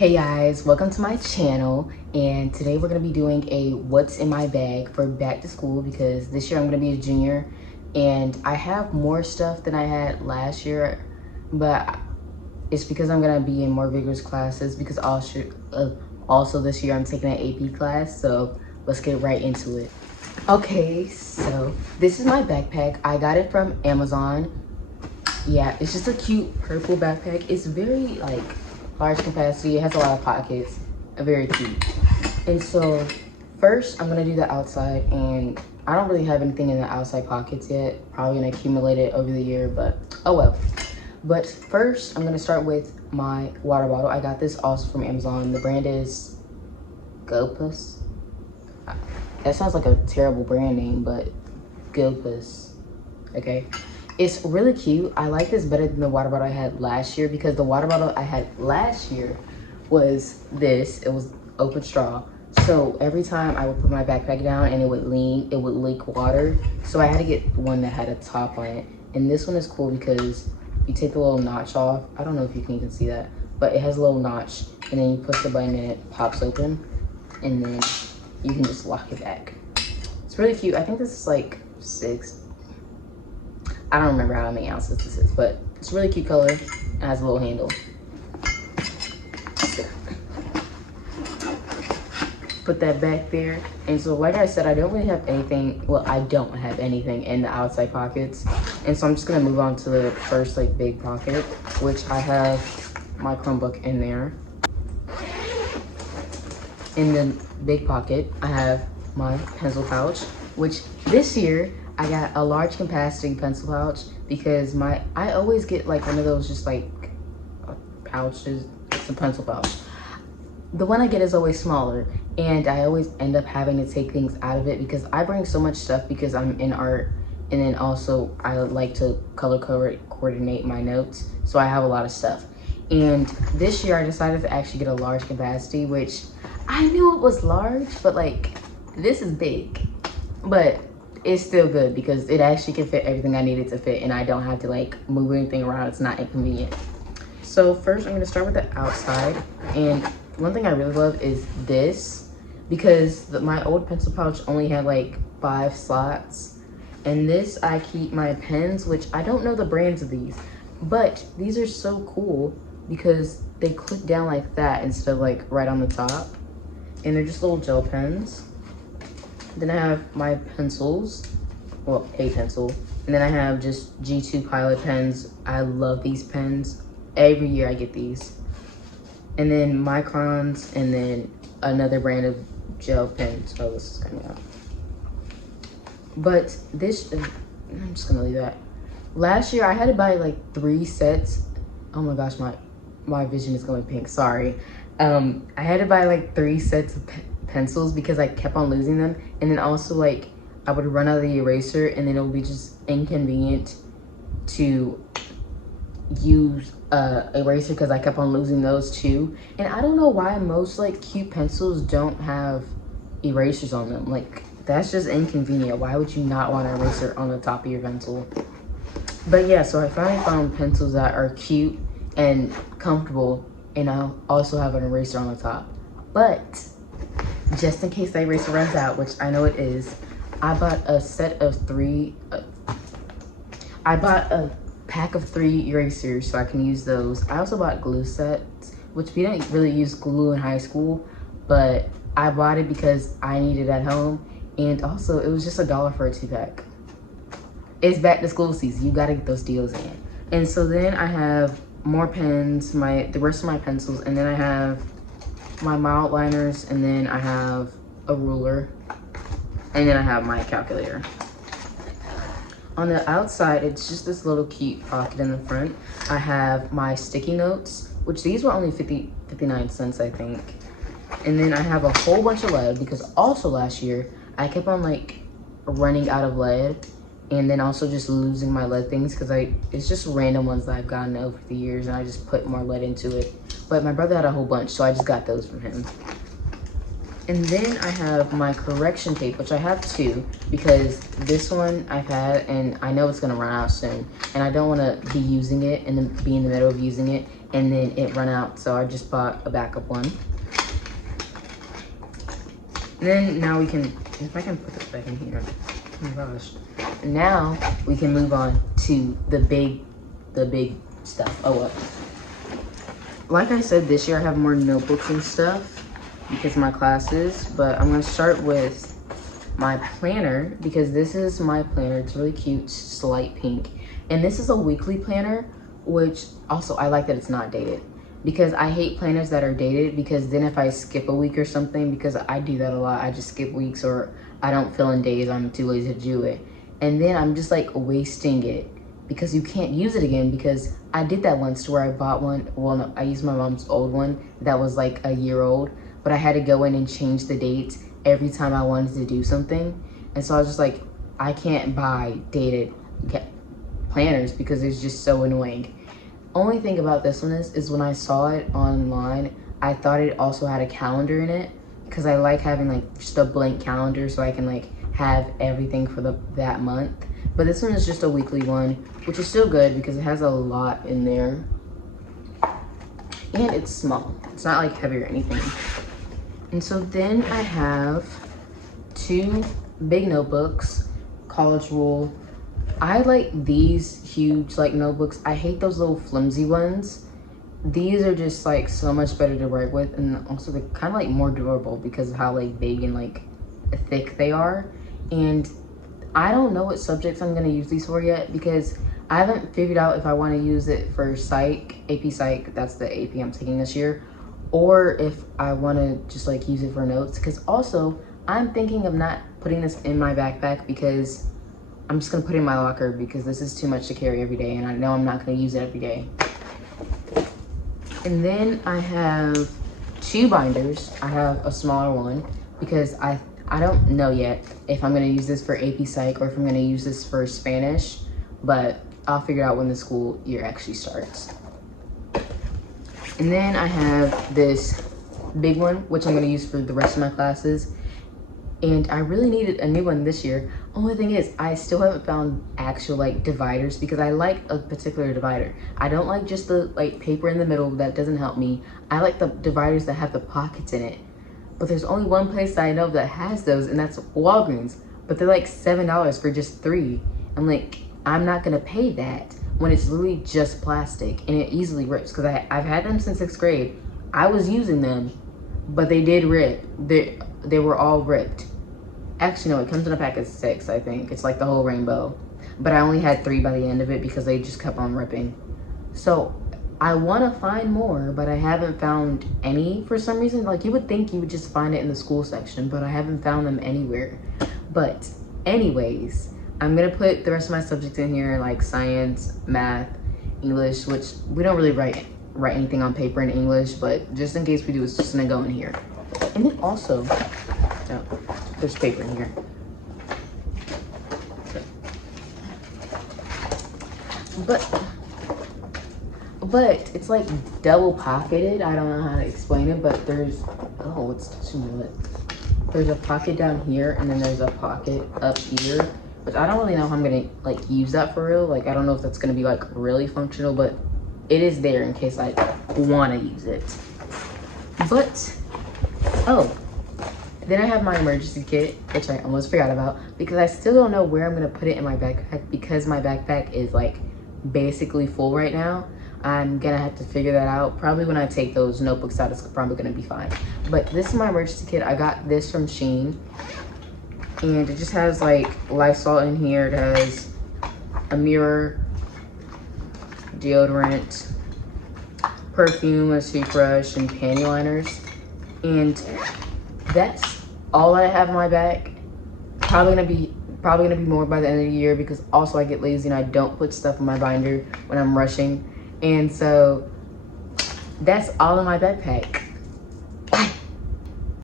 Hey guys, welcome to my channel, and today we're going to be doing a what's in my bag for back to school because this year I'm going to be a junior and I have more stuff than I had last year, but it's because I'm going to be in more vigorous classes because also this year I'm taking an AP class, so let's get right into it. Okay, so this is my backpack. I got it from Amazon. Yeah, it's just a cute purple backpack. It's very like large capacity. It has a lot of pockets. Very cute. And so first I'm gonna do the outside, and I don't really have anything in the outside pockets yet. Probably gonna accumulate it over the year, but oh well. But first I'm gonna start with my water bottle. I got this also from Amazon. The brand is Gopuss. That sounds like a terrible brand name, but Gopuss. Okay. It's really cute. I like this better than the water bottle I had last year because the water bottle I had last year was this. It was open straw. So every time I would put my backpack down and it would leak water. So I had to get one that had a top on it. And this one is cool because you take the little notch off. I don't know if you can even see that, but it has a little notch, and then you push the button and it pops open, and then you can just lock it back. It's really cute. I think this is like 6. I don't remember how many ounces this is, but it's a really cute color. It has a little handle. Put that back there. And so like I said, I don't really have anything, well, I don't have anything in the outside pockets. And so I'm just gonna move on to the first like big pocket, which I have my Chromebook in there. In the big pocket, I have my pencil pouch, which this year, I got a large capacity pencil pouch because I always get like one of those just like pouches. It's a pencil pouch. The one I get is always smaller, and I always end up having to take things out of it because I bring so much stuff because I'm in art, and then also I like to color coordinate my notes, so I have a lot of stuff. And this year I decided to actually get a large capacity, which I knew it was large, but like this is big, but it's still good because it actually can fit everything I needed to fit, and I don't have to like move anything around. It's not inconvenient. So first I'm going to start with the outside, and one thing I really love is this because my old pencil pouch only had like 5 slots, and this I keep my pens, which I don't know the brands of these, but these are so cool because they click down like that instead of like right on the top, and they're just little gel pens. Then I have my pencils, well, a pencil, and then I have just G2 Pilot pens. I love these pens. Every year I get these. And then Microns, and then another brand of gel pens. Oh, this is coming out. But this, I'm just gonna leave that. Last year I had to buy like 3 sets. Oh my gosh, my vision is going pink, sorry. I had to buy like 3 sets of pencils because I kept on losing them, and then also like I would run out of the eraser, and then it would be just inconvenient to use eraser because I kept on losing those too. And I don't know why most like cute pencils don't have erasers on them. Like that's just inconvenient. Why would you not want an eraser on the top of your pencil? But yeah, so I finally found pencils that are cute and comfortable, and I also have an eraser on the top. But just in case the eraser runs out, which I know it is, I bought a set of 3, I bought a pack of 3 erasers so I can use those. I also bought glue sets, which we didn't really use glue in high school, but I bought it because I needed it at home, and also it was just $1 for a 2-pack. It's back to school season, you gotta get those deals in. And so then I have more pens, the rest of my pencils, and then I have my mild liners, and then I have a ruler, and then I have my calculator. On the outside, it's just this little cute pocket in the front. I have my sticky notes, which these were only 59 cents, I think. And then I have a whole bunch of lead because also last year I kept on like running out of lead, and then also just losing my lead things because it's just random ones that I've gotten over the years, and I just put more lead into it. But my brother had a whole bunch, so I just got those from him. And then I have my correction tape, which I have 2 because this one I've had and I know it's gonna run out soon, and I don't want to be using it and then be in the middle of using it and then it ran out, so I just bought a backup one. And then now we can, if I can put this back in here, oh my gosh. Now we can move on to the big stuff. Oh, well. Like I said, this year I have more notebooks and stuff because of my classes, but I'm gonna start with my planner because this is my planner. It's really cute, it's light pink. And this is a weekly planner, which also I like that it's not dated, because I hate planners that are dated, because then if I skip a week or something, because I do that a lot, I just skip weeks or I don't fill in days, I'm too lazy to do it. And then I'm just like wasting it because you can't use it again, because I did that once to where I bought one, well no, I used my mom's old one that was like a year old, but I had to go in and change the dates every time I wanted to do something. And so I was just like, I can't buy dated planners because it's just so annoying. Only thing about this one is when I saw it online, I thought it also had a calendar in it, because I like having like just a blank calendar so I can like have everything for that month. But this one is just a weekly one, which is still good because it has a lot in there. And it's small. It's not like heavy or anything. And so then I have 2 big notebooks, College Rule. I like these huge like notebooks. I hate those little flimsy ones. These are just like so much better to write with, and also they're kind of like more durable because of how like big and like thick they are. And I don't know what subjects I'm gonna use these for yet, because I haven't figured out if I want to use it for psych, AP Psych, that's the AP I'm taking this year, or if I want to just like use it for notes. Because also I'm thinking of not putting this in my backpack, because I'm just gonna put it in my locker, because this is too much to carry every day and I know I'm not gonna use it every day. And then I have 2 binders. I have a smaller one because I don't know yet if I'm gonna use this for AP Psych or if I'm gonna use this for Spanish, but I'll figure out when the school year actually starts. And then I have this big one, which I'm gonna use for the rest of my classes. And I really needed a new one this year. Only thing is, I still haven't found actual like dividers, because I like a particular divider. I don't like just the like paper in the middle, that doesn't help me. I like the dividers that have the pockets in it. But there's only one place that I know that has those, and that's Walgreens. But they're like $7 for just 3. I'm like, I'm not gonna pay that when it's literally just plastic and it easily rips, because I've had them since 6th grade. I was using them, but they did rip. They were all ripped. Actually, no, it comes in a pack of 6, I think. It's like the whole rainbow. But I only had 3 by the end of it because they just kept on ripping. So I want to find more, but I haven't found any for some reason. Like, you would think you would just find it in the school section, but I haven't found them anywhere. But anyways, I'm going to put the rest of my subjects in here, like science, math, English, which we don't really write anything on paper in English, but just in case we do, it's just going to go in here. And then also, oh, there's paper in here. But it's like double pocketed. I don't know how to explain it, but there's, oh, it's touching my lip. There's a pocket down here, and then there's a pocket up here, which I don't really know how I'm gonna like use that for real. Like, I don't know if that's gonna be like really functional, but it is there in case I wanna use it. But, oh, then I have my emergency kit, which I almost forgot about, because I still don't know where I'm gonna put it in my backpack, because my backpack is like basically full right now. I'm gonna have to figure that out. Probably when I take those notebooks out, it's probably gonna be fine. But this is my emergency kit. I got this from Shein, and it just has like Lysol in here. It has a mirror, deodorant, perfume, a toothbrush, and panty liners. And that's all I have in my bag. Probably gonna be more by the end of the year, because also I get lazy and I don't put stuff in my binder when I'm rushing. And so that's all in my backpack.